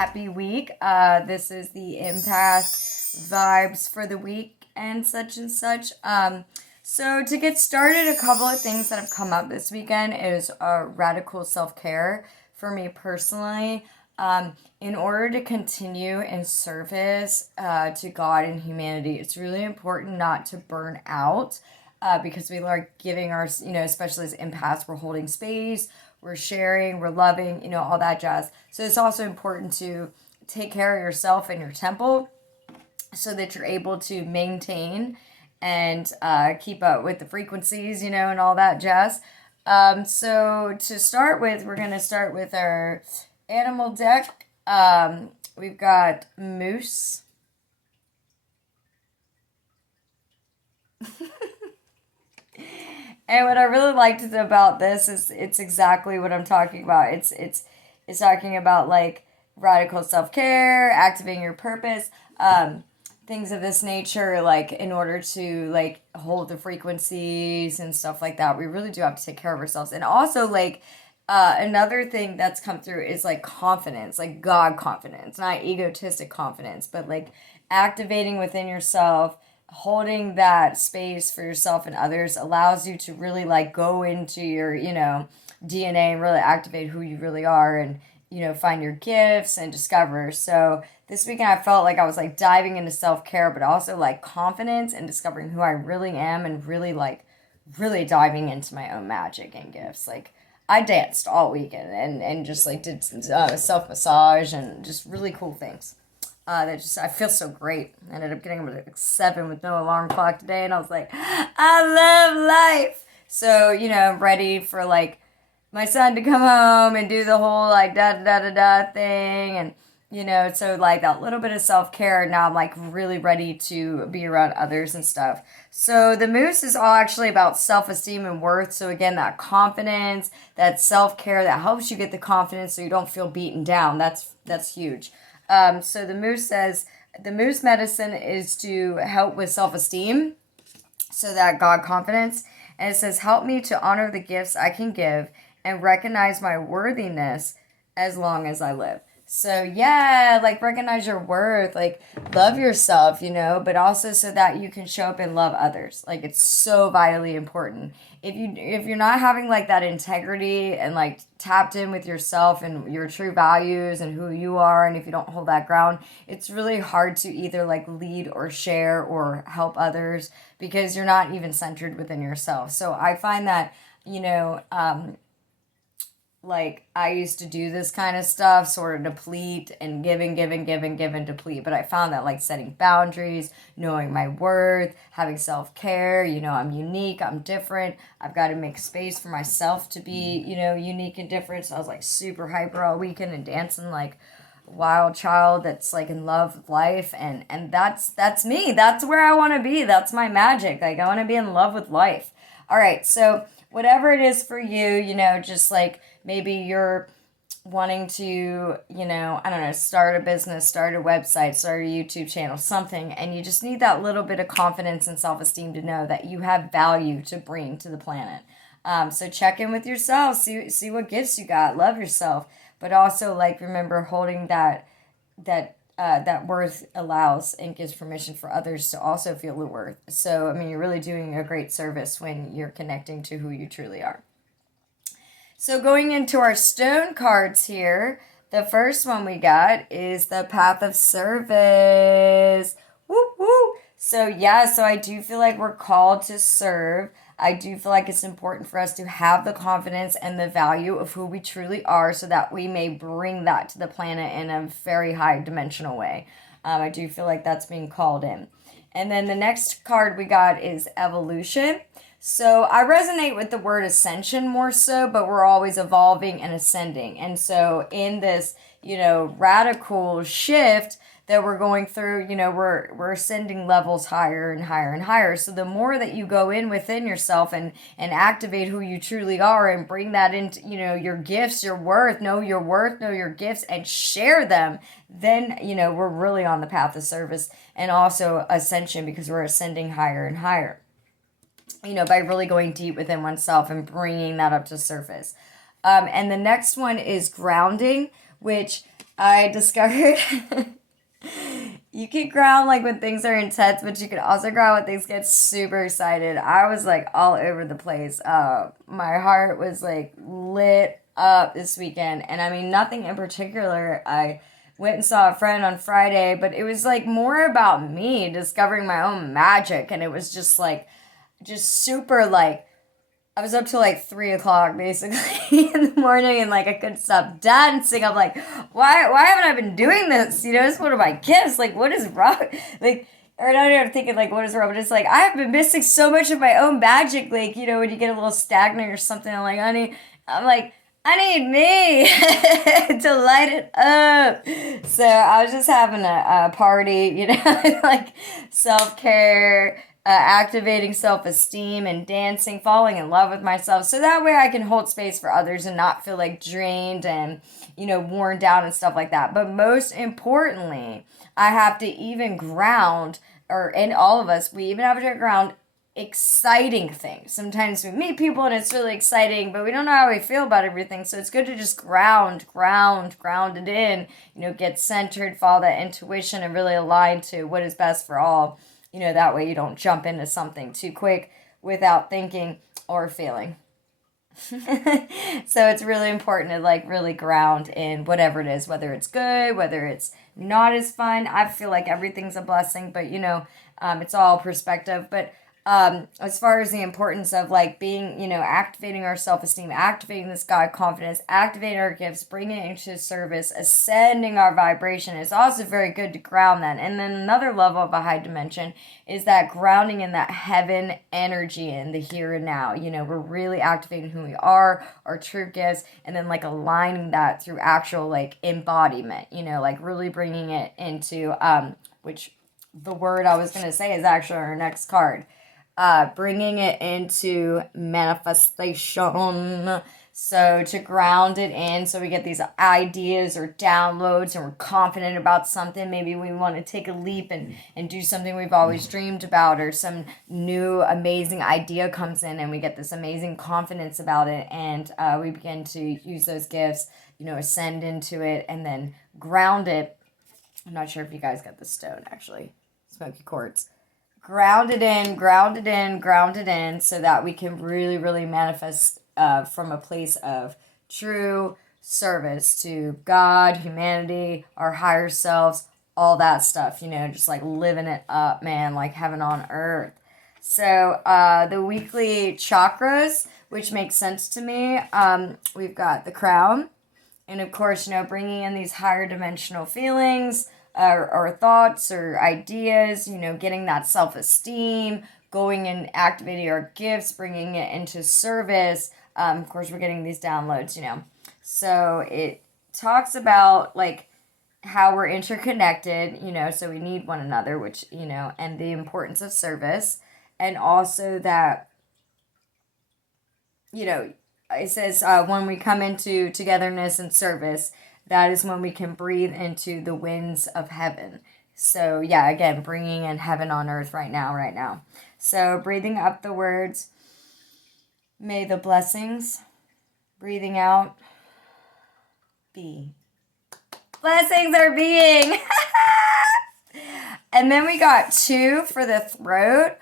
happy week. This is the empath vibes for the week and such and such. So to get started, a couple of things that have come up this weekend is radical self-care for me personally. In order to continue in service to God and humanity, it's really important not to burn out because we are giving our, especially as empaths, we're holding space, we're sharing, we're loving, all that jazz. So it's also important to take care of yourself and your temple so that you're able to maintain and keep up with the frequencies, and all that jazz. So to start with, we're going to start with our animal deck. We've got moose. And what I really liked about this is it's exactly what I'm talking about. It's talking about like radical self-care, activating your purpose, things of this nature, like in order to like hold the frequencies and stuff like that. We really do have to take care of ourselves. And also like another thing that's come through is like confidence, like God confidence, not egotistic confidence, but like activating within yourself, holding that space for yourself and others allows you to really like go into your, DNA and really activate who you really are and, find your gifts and discover. So this weekend I felt like I was like diving into self-care, but also like confidence and discovering who I really am and really diving into my own magic and gifts. Like I danced all weekend and just like did some self-massage and just really cool things. I feel so great. I ended up getting up at like 7 with no alarm clock today, and I was like, I love life. So, I'm ready for like my son to come home and do the whole like da da da da da thing, and so like that little bit of self-care. Now I'm like really ready to be around others and stuff. So the moose is all actually about self-esteem and worth. So again, that confidence, that self-care that helps you get the confidence so you don't feel beaten down. That's huge. So the moose says the moose medicine is to help with self-esteem, so that God confidence. And it says, help me to honor the gifts I can give and recognize my worthiness as long as I live. So yeah, like recognize your worth, like love yourself, but also so that you can show up and love others. Like it's so vitally important. If you're not having like that integrity and like tapped in with yourself and your true values and who you are, and if you don't hold that ground, it's really hard to either like lead or share or help others because you're not even centered within yourself. So I find that, like I used to do this kind of stuff, sort of deplete and giving, deplete. But I found that like setting boundaries, knowing my worth, having self-care, I'm unique, I'm different. I've got to make space for myself to be, unique and different. So I was like super hyper all weekend and dancing like a wild child that's like in love with life. And that's me. That's where I want to be. That's my magic. Like I want to be in love with life. All right. So whatever it is for you, just like maybe you're wanting to, start a business, start a website, start a YouTube channel, something, and you just need that little bit of confidence and self-esteem to know that you have value to bring to the planet. So check in with yourself, see what gifts you got, love yourself, but also like remember holding that worth allows and gives permission for others to also feel the worth. So, you're really doing a great service when you're connecting to who you truly are. So going into our stone cards here, the first one we got is the Path of Service. Woo woo! So I do feel like we're called to serve. I do feel like it's important for us to have the confidence and the value of who we truly are so that we may bring that to the planet in a very high dimensional way. I do feel like that's being called in. And then the next card we got is Evolution. So I resonate with the word ascension more so, but we're always evolving and ascending. And so in this, radical shift that we're going through, we're ascending levels higher and higher and higher. So the more that you go in within yourself and activate who you truly are and bring that into, your gifts, your worth, know your gifts and share them, then, we're really on the path of service and also ascension because we're ascending higher and higher. By really going deep within oneself and bringing that up to surface. And the next one is grounding, which I discovered you can ground like when things are intense, but you can also ground when things get super excited. I was like all over the place. My heart was like lit up this weekend, and I mean nothing in particular. I went and saw a friend on Friday, but it was like more about me discovering my own magic, and it was just super like I was up till like 3 o'clock basically in the morning, and like I couldn't stop dancing. I'm like, why haven't I been doing this? You know, it's one of my gifts. Like, what is wrong? Like, or not even thinking like what is wrong, but it's like I have been missing so much of my own magic. Like, you know, when you get a little stagnant or something, I'm like, I need me to light it up. So I was just having a party, you know, like self care, activating self esteem and dancing, falling in love with myself. So that way I can hold space for others and not feel like drained and, you know, worn down and stuff like that. But most importantly, I have to even ground, or in all of us, we even have to ground exciting things. Sometimes we meet people and it's really exciting, but we don't know how we feel about everything. So it's good to just ground it in, you know, get centered, follow that intuition, and really align to what is best for all. You know, that way you don't jump into something too quick without thinking or feeling. So it's really important to like really ground in whatever it is, whether it's good, whether it's not as fun. I feel like everything's a blessing, but you know, it's all perspective. But as far as the importance of like being, you know, activating our self-esteem, activating this God confidence, activating our gifts, bringing it into service, ascending our vibration, it's also very good to ground that. And then another level of a high dimension is that grounding in that heaven energy in the here and now. You know, we're really activating who we are, our true gifts, and then like aligning that through actual like embodiment, you know, like really bringing it into, which the word I was going to say is actually our next card. Bringing it into manifestation. So to ground it in, so we get these ideas or downloads and we're confident about something. Maybe we want to take a leap and do something we've always dreamed about, or some new amazing idea comes in and we get this amazing confidence about it, and we begin to use those gifts, you know, ascend into it and then ground it. I'm not sure if you guys got the stone actually, smoky quartz. Ground it in, so that we can really, really manifest from a place of true service to God, humanity, our higher selves, all that stuff, you know, just like living it up, man, like heaven on earth. So the weekly chakras, which makes sense to me, we've got the crown, and of course, you know, bringing in these higher dimensional feelings, or thoughts or ideas, you know, getting that self-esteem, going and activating our gifts, bringing it into service. Of course, we're getting these downloads, you know. So it talks about like how we're interconnected, you know, so we need one another, which, you know, and the importance of service. And also that, you know, it says when we come into togetherness and service, that is when we can breathe into the winds of heaven. So yeah, again, bringing in heaven on earth right now. So breathing up the words, may the blessings, breathing out, be. Blessings are being. And then we got 2 for the throat,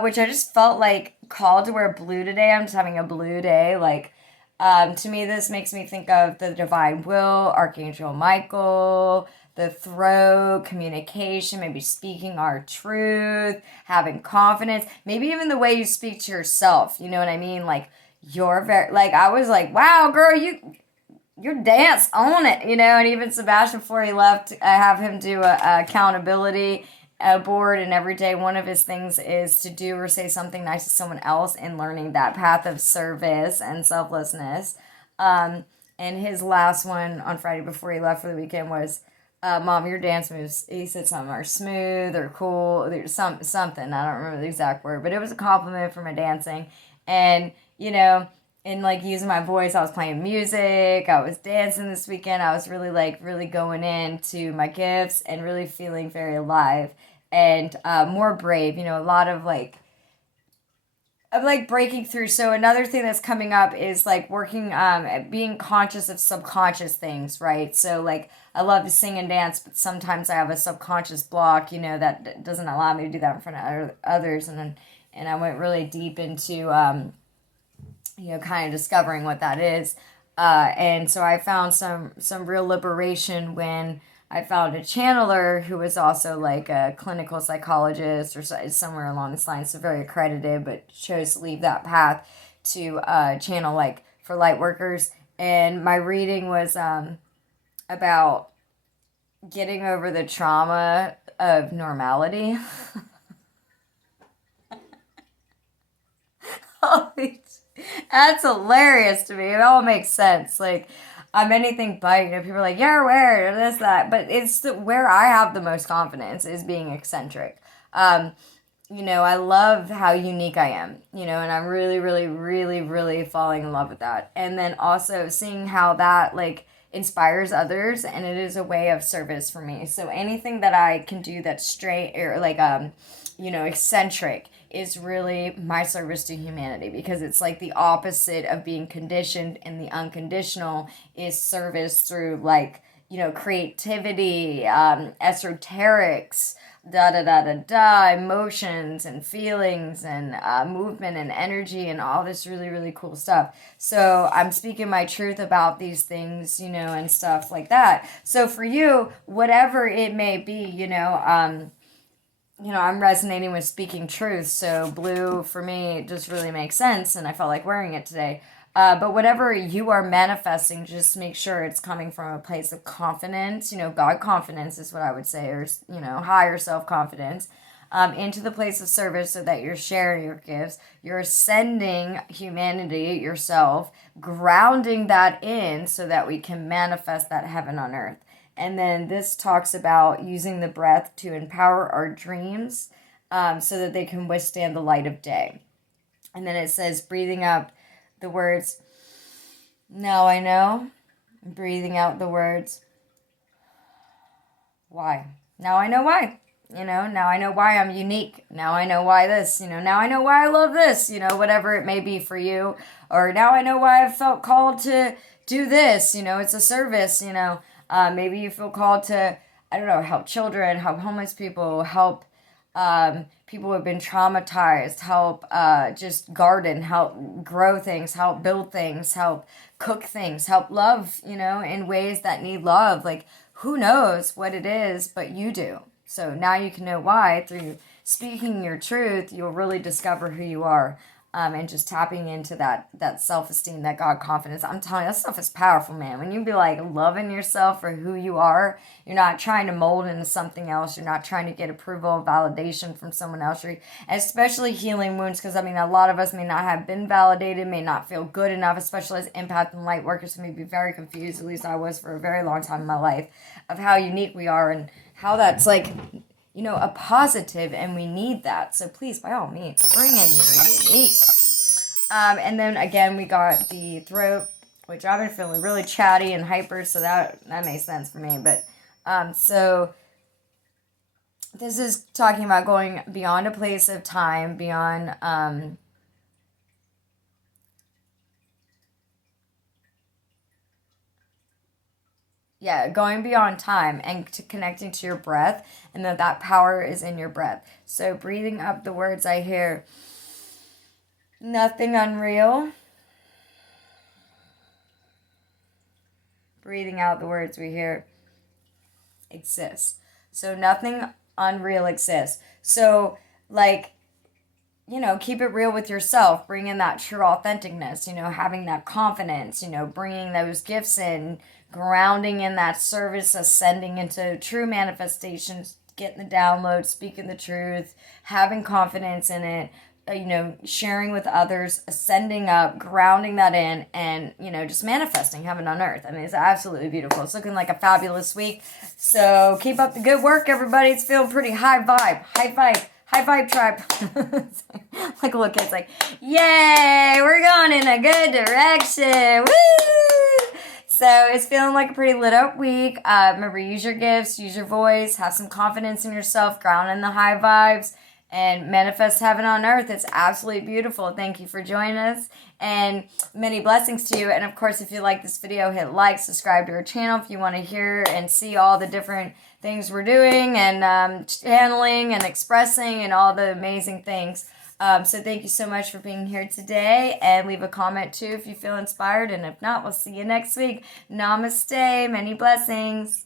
which I just felt like called to wear blue today. I'm just having a blue day, like, to me, this makes me think of the divine will, Archangel Michael, the throat, communication, maybe speaking our truth, having confidence, maybe even the way you speak to yourself. You know what I mean? Like, you're very, like, I was like, wow, girl, your dance, own it, you know. And even Sebastian, before he left, I have him do a accountability board, and every day one of his things is to do or say something nice to someone else, and learning that path of service and selflessness. And his last one on Friday before he left for the weekend was, Mom, your dance moves, he said something, are smooth or cool, there's something, I don't remember the exact word, but it was a compliment for my dancing. And, you know, and like using my voice, I was playing music, I was dancing this weekend, I was really going into my gifts and really feeling very alive and more brave, you know, a lot of like I'm like breaking through. So another thing that's coming up is like working, being conscious of subconscious things, right? So like I love to sing and dance, but sometimes I have a subconscious block, that doesn't allow me to do that in front of others. And I went really deep into, kind of discovering what that is. And so I found some real liberation when I found a channeler who was also like a clinical psychologist or somewhere along this line, so very accredited, but chose to leave that path to channel like for light workers. And my reading was about getting over the trauma of normality. That's hilarious to me. It all makes sense. Like, I'm anything but, people are like, you're weird, or this, that. But it's where I have the most confidence is being eccentric. I love how unique I am, and I'm really, really, really, really falling in love with that. And then also seeing how that, like, inspires others, and it is a way of service for me. So anything that I can do that's straight or, like, eccentric is really my service to humanity, because it's like the opposite of being conditioned, and the unconditional is service through, like, creativity, esoterics, da da da da da, emotions and feelings and movement and energy and all this really, really cool stuff. So I'm speaking my truth about these things, and stuff like that. So for you, whatever it may be, I'm resonating with speaking truth. So blue for me just really makes sense, and I felt like wearing it today. But whatever you are manifesting, just make sure it's coming from a place of confidence. God confidence is what I would say, or higher self confidence, into the place of service, so that you're sharing your gifts, you're sending humanity, yourself, grounding that in, so that we can manifest that heaven on earth. And then this talks about using the breath to empower our dreams, so that they can withstand the light of day. And then it says, breathing up the words, now I know. Breathing out the words, why? Now I know why. Now I know why I'm unique. Now I know why this, now I know why I love this, whatever it may be for you. Or now I know why I've felt called to do this, it's a service, maybe you feel called to, I don't know, help children, help homeless people, help people who have been traumatized, help just garden, help grow things, help build things, help cook things, help love, in ways that need love. Like, who knows what it is, but you do. So now you can know why. Through speaking your truth, you'll really discover who you are. And just tapping into that self-esteem, that God confidence. I'm telling you, that stuff is powerful, man. When you be like loving yourself for who you are, you're not trying to mold into something else. You're not trying to get approval, validation from someone else. Especially healing wounds, because a lot of us may not have been validated, may not feel good enough, especially as empath and light workers. May be very confused. At least I was for a very long time in my life, of how unique we are and how that's like, a positive, and we need that. So please, by all means, bring in your unique. And then again, we got the throat, which I've been feeling really chatty and hyper, so that makes sense for me. But so this is talking about going beyond a place of time, beyond going beyond time and to connecting to your breath, and that power is in your breath. So breathing up the words I hear, nothing unreal. Breathing out the words we hear, exists. So nothing unreal exists. So, like, keep it real with yourself. Bring in that true authenticness, having that confidence, bringing those gifts in, grounding in that service, ascending into true manifestations, getting the download, speaking the truth, having confidence in it, sharing with others, ascending up, grounding that in, and, just manifesting heaven on earth. It's absolutely beautiful. It's looking like a fabulous week. So keep up the good work, everybody. It's feeling pretty high vibe. High vibe tribe. Like a little kid's like, yay, we're going in a good direction. Woo! So it's feeling like a pretty lit up week. Remember, use your gifts, use your voice, have some confidence in yourself, ground in the high vibes, and manifest heaven on earth. It's absolutely beautiful. Thank you for joining us, and many blessings to you. And of course, if you like this video, hit like, subscribe to our channel if you want to hear and see all the different things we're doing, and channeling and expressing and all the amazing things. So thank you so much for being here today, and leave a comment too if you feel inspired, and if not, we'll see you next week. Namaste, many blessings.